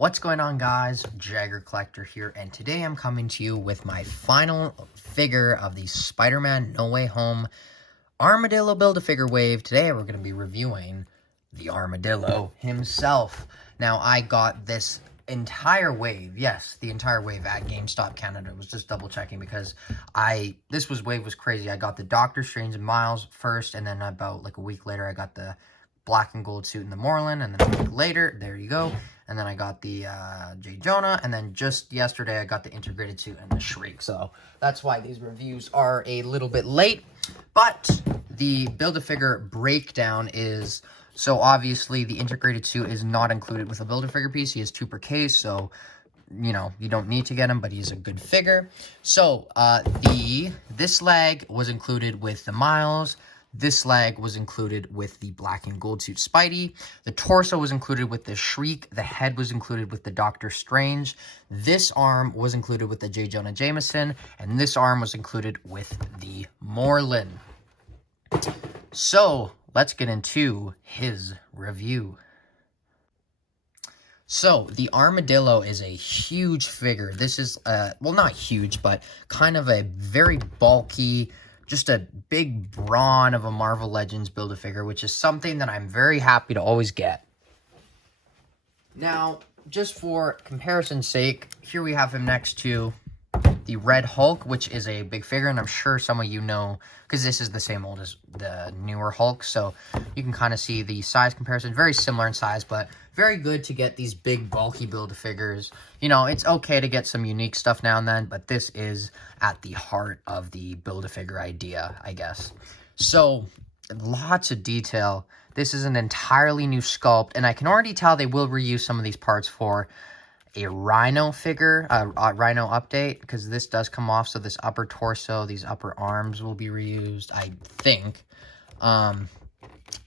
What's going on, guys? Jagger Collector here, and today I'm coming to you with my final figure of the Spider-Man No Way Home Armadillo Build-A-Figure wave. Today we're going to be reviewing the Armadillo himself. Now, I got this entire wave, yes, the entire wave at GameStop Canada. I was just double checking because this wave was crazy. I got the Doctor Strange and Miles first, and then about like a week later I got the black and gold suit in the Moreland, and then a week later, there you go. And then I got the J. Jonah, and then just yesterday I got the integrated suit and the Shriek. So that's why these reviews are a little bit late. But the Build-A-Figure breakdown is, so obviously the integrated suit is not included with a Build-A-Figure piece. He has 2 per case, so you know, you don't need to get him, but he's a good figure. So this leg was included with the Miles. This leg was included with the black and gold suit Spidey. The torso was included with the Shriek. The head was included with the Doctor Strange. This arm was included with the J. Jonah Jameson. And this arm was included with the Moreland. So, let's get into his review. So, the Armadillo is a huge figure. This is, well, not huge, but kind of a very bulky, just a big brawn of a Marvel Legends Build-A-Figure, which is something that I'm very happy to always get. Now, just for comparison's sake, here we have him next to the Red Hulk, which is a big figure, and I'm sure some of you know, because this is the same old as the newer Hulk, so you can kind of see the size comparison. Very similar in size, but very good to get these big, bulky Build-A-Figures. You know, it's okay to get some unique stuff now and then, but this is at the heart of the Build-A-Figure idea, I guess. So, lots of detail. This is an entirely new sculpt, and I can already tell they will reuse some of these parts for a Rhino figure, a Rhino update, because this does come off, so this upper torso, these upper arms will be reused, I think.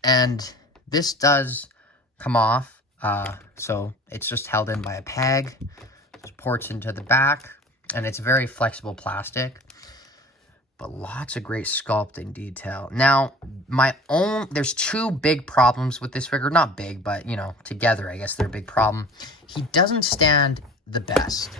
And this does come off, so it's just held in by a peg, supports into the back, and it's very flexible plastic. But lots of great sculpting detail. Now, there's 2 big problems with this figure. Not big, but, you know, together, I guess they're a big problem. He doesn't stand the best.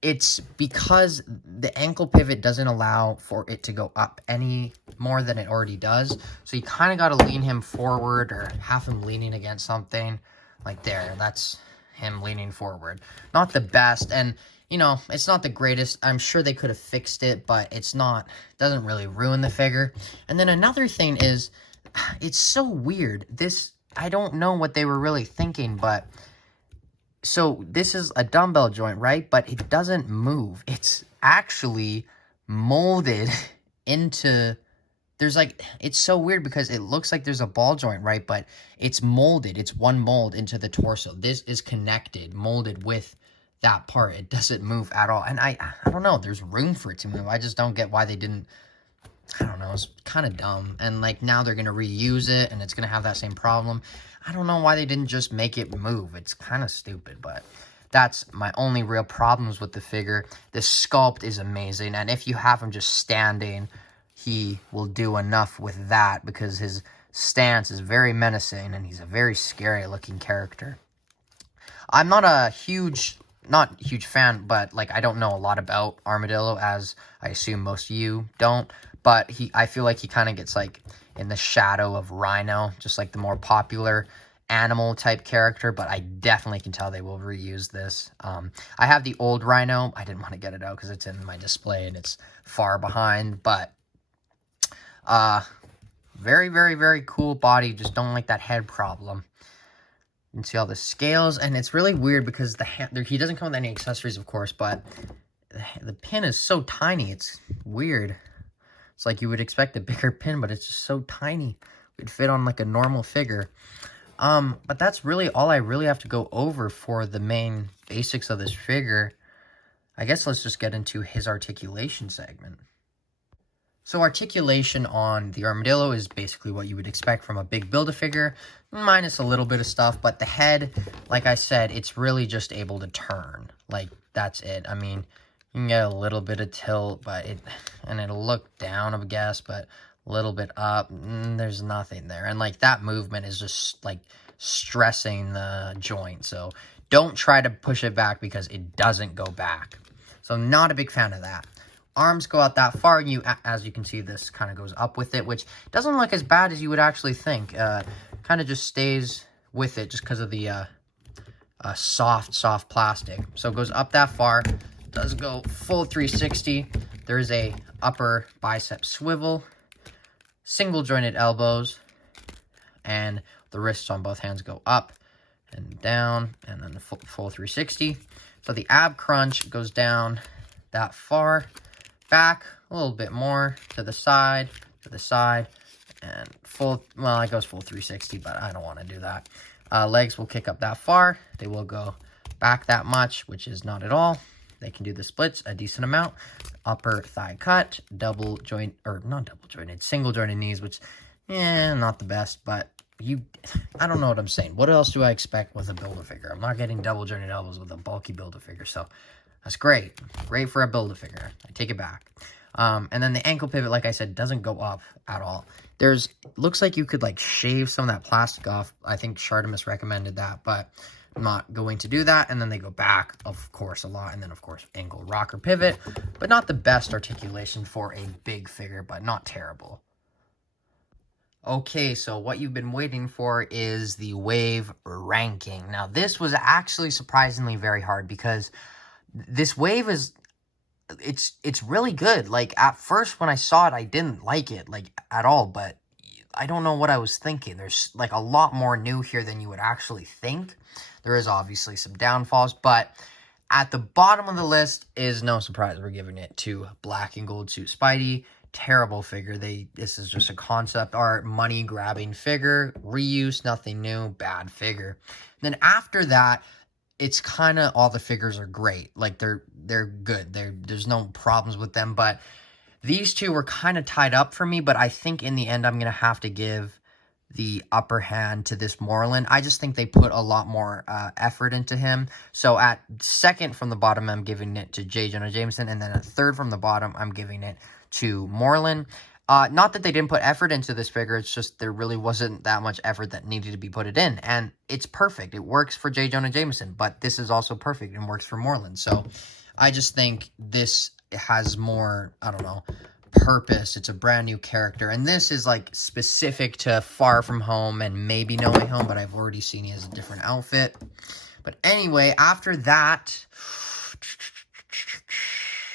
It's because the ankle pivot doesn't allow for it to go up any more than it already does. So you kind of got to lean him forward or have him leaning against something. Like there, that's him leaning forward. Not the best, and you know, it's not the greatest. I'm sure they could have fixed it, but it's not, doesn't really ruin the figure. And then another thing is, it's so weird. I don't know what they were really thinking, but so this is a dumbbell joint, right? But it doesn't move. It's actually molded into, it's so weird because it looks like there's a ball joint, right? But it's molded. It's one mold into the torso. This is connected, molded with that part. It doesn't move at all, and I don't know, there's room for it to move. I just don't get why they didn't. I don't know, it's kind of dumb. And like now they're gonna reuse it and it's gonna have that same problem. I don't know why they didn't just make it move. It's kind of stupid, but that's my only real problems with the figure. The sculpt is amazing, and if you have him just standing, he will do enough with that because his stance is very menacing and he's a very scary looking character. I'm not huge fan, but like I don't know a lot about Armadillo, as I assume most of you don't. But I feel like he kind of gets like in the shadow of Rhino, just like the more popular animal type character. But I definitely can tell they will reuse this. I have the old Rhino. I didn't want to get it out because it's in my display and it's far behind. But very, very, very cool body. Just don't like that head problem. You can see all the scales, and it's really weird because he doesn't come with any accessories, of course, but the pin is so tiny. It's weird. It's like you would expect a bigger pin, but it's just so tiny. It would fit on like a normal figure. But that's really all I really have to go over for the main basics of this figure. I guess let's just get into his articulation segment. So articulation on the Armadillo is basically what you would expect from a big Build-A-Figure, minus a little bit of stuff. But the head, like I said, it's really just able to turn. Like, that's it. I mean, you can get a little bit of tilt, but it'll look down, I guess, but a little bit up, there's nothing there. And, like, that movement is just, like, stressing the joint. So don't try to push it back because it doesn't go back. So not a big fan of that. Arms go out that far, and as you can see, this kind of goes up with it, which doesn't look as bad as you would actually think. Kind of just stays with it just because of the soft plastic. So it goes up that far, does go full 360. There's a upper bicep swivel, single jointed elbows, and the wrists on both hands go up and down, and then the full 360. So the ab crunch goes down that far, back a little bit more, to the side, and full, well, it goes full 360, but I don't want to do that. Legs will kick up that far. They will go back that much, which is not at all. They can do the splits a decent amount. Upper thigh cut, double joint, or not double jointed, single jointed knees, which, not the best, but I don't know what I'm saying. What else do I expect with a Build-A-Figure? I'm not getting double jointed elbows with a bulky Build-A-Figure, so that's great. Great for a Build-A-Figure. I take it back. And then the ankle pivot, like I said, doesn't go up at all. Looks like you could like shave some of that plastic off. I think Shartimus recommended that, but I'm not going to do that. And then they go back, of course, a lot. And then, of course, ankle rocker pivot, but not the best articulation for a big figure, but not terrible. Okay, so what you've been waiting for is the wave ranking. Now, this was actually surprisingly very hard because this wave is, it's really good. Like, at first when I saw it, I didn't like it, like, at all, but I don't know what I was thinking. There's, like, a lot more new here than you would actually think. There is obviously some downfalls, but at the bottom of the list is no surprise. We're giving it to Black and Gold Suit Spidey. Terrible figure. This is just a concept art, money-grabbing figure. Reuse, nothing new, bad figure. Then after that, it's kind of all the figures are great. Like, they're good. There's no problems with them, but these two were kind of tied up for me, but I think in the end, I'm going to have to give the upper hand to this Moreland. I just think they put a lot more effort into him. So at second from the bottom, I'm giving it to J. Jonah Jameson, and then at third from the bottom, I'm giving it to Moreland. Not that they didn't put effort into this figure, it's just there really wasn't that much effort that needed to be put it in. And it's perfect. It works for J. Jonah Jameson, but this is also perfect and works for Moreland. So I just think this has more, I don't know, purpose. It's a brand new character. And this is like specific to Far From Home and maybe No Way Home, but I've already seen he has a different outfit. But anyway, after that,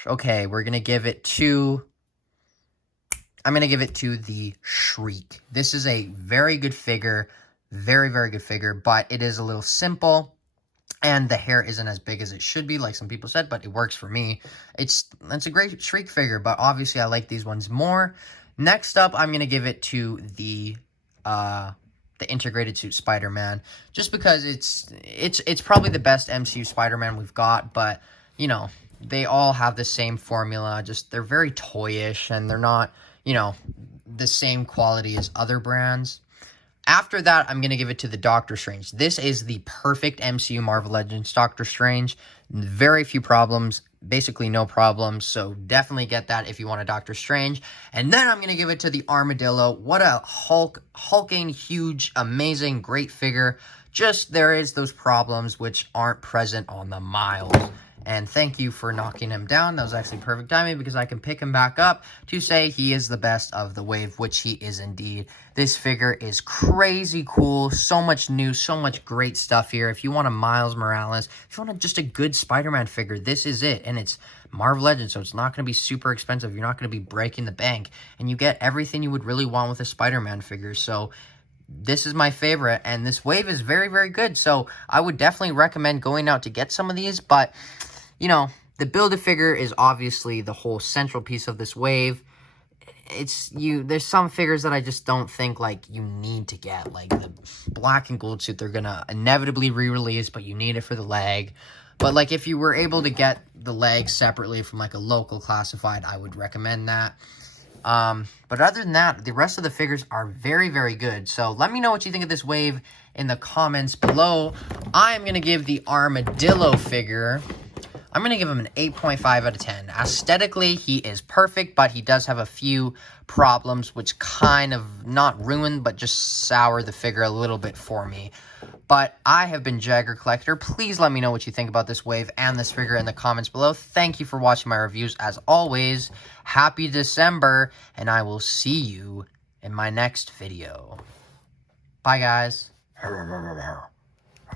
okay, we're going to give it to... I'm going to give it to the Shriek. This is a very good figure. Very, very good figure. But it is a little simple. And the hair isn't as big as it should be, like some people said. But it works for me. It's a great Shriek figure. But obviously, I like these ones more. Next up, I'm going to give it to the integrated suit Spider-Man. Just because it's probably the best MCU Spider-Man we've got. But, you know, they all have the same formula. Just they're very toyish. And they're not... you know, the same quality as other brands. After that, I'm going to give it to the Doctor Strange. This is the perfect MCU Marvel Legends Doctor Strange. Very few problems, basically no problems. So definitely get that if you want a Doctor Strange. And then I'm going to give it to the Armadillo. What a hulking, huge, amazing, great figure. Just there is those problems which aren't present on the Miles. And thank you for knocking him down. That was actually perfect timing because I can pick him back up to say he is the best of the wave, which he is indeed. This figure is crazy cool. So much new, so much great stuff here. If you want a Miles Morales, if you want just a good Spider-Man figure, this is it. And it's Marvel Legends, so it's not going to be super expensive. You're not going to be breaking the bank. And you get everything you would really want with a Spider-Man figure. So this is my favorite. And this wave is very, very good. So I would definitely recommend going out to get some of these. But... you know, the Build-A-Figure is obviously the whole central piece of this wave. There's some figures that I just don't think, like, you need to get. Like, the Black and Gold Suit, they're going to inevitably re-release, but you need it for the leg. But, like, if you were able to get the leg separately from, like, a local classified, I would recommend that. But other than that, the rest of the figures are very, very good. So let me know what you think of this wave in the comments below. I am going to give the Armadillo figure... I'm going to give him an 8.5 out of 10. Aesthetically, he is perfect, but he does have a few problems, which kind of not ruin, but just sour the figure a little bit for me. But I have been Jagger Collector. Please let me know what you think about this wave and this figure in the comments below. Thank you for watching my reviews. As always, happy December, and I will see you in my next video. Bye, guys.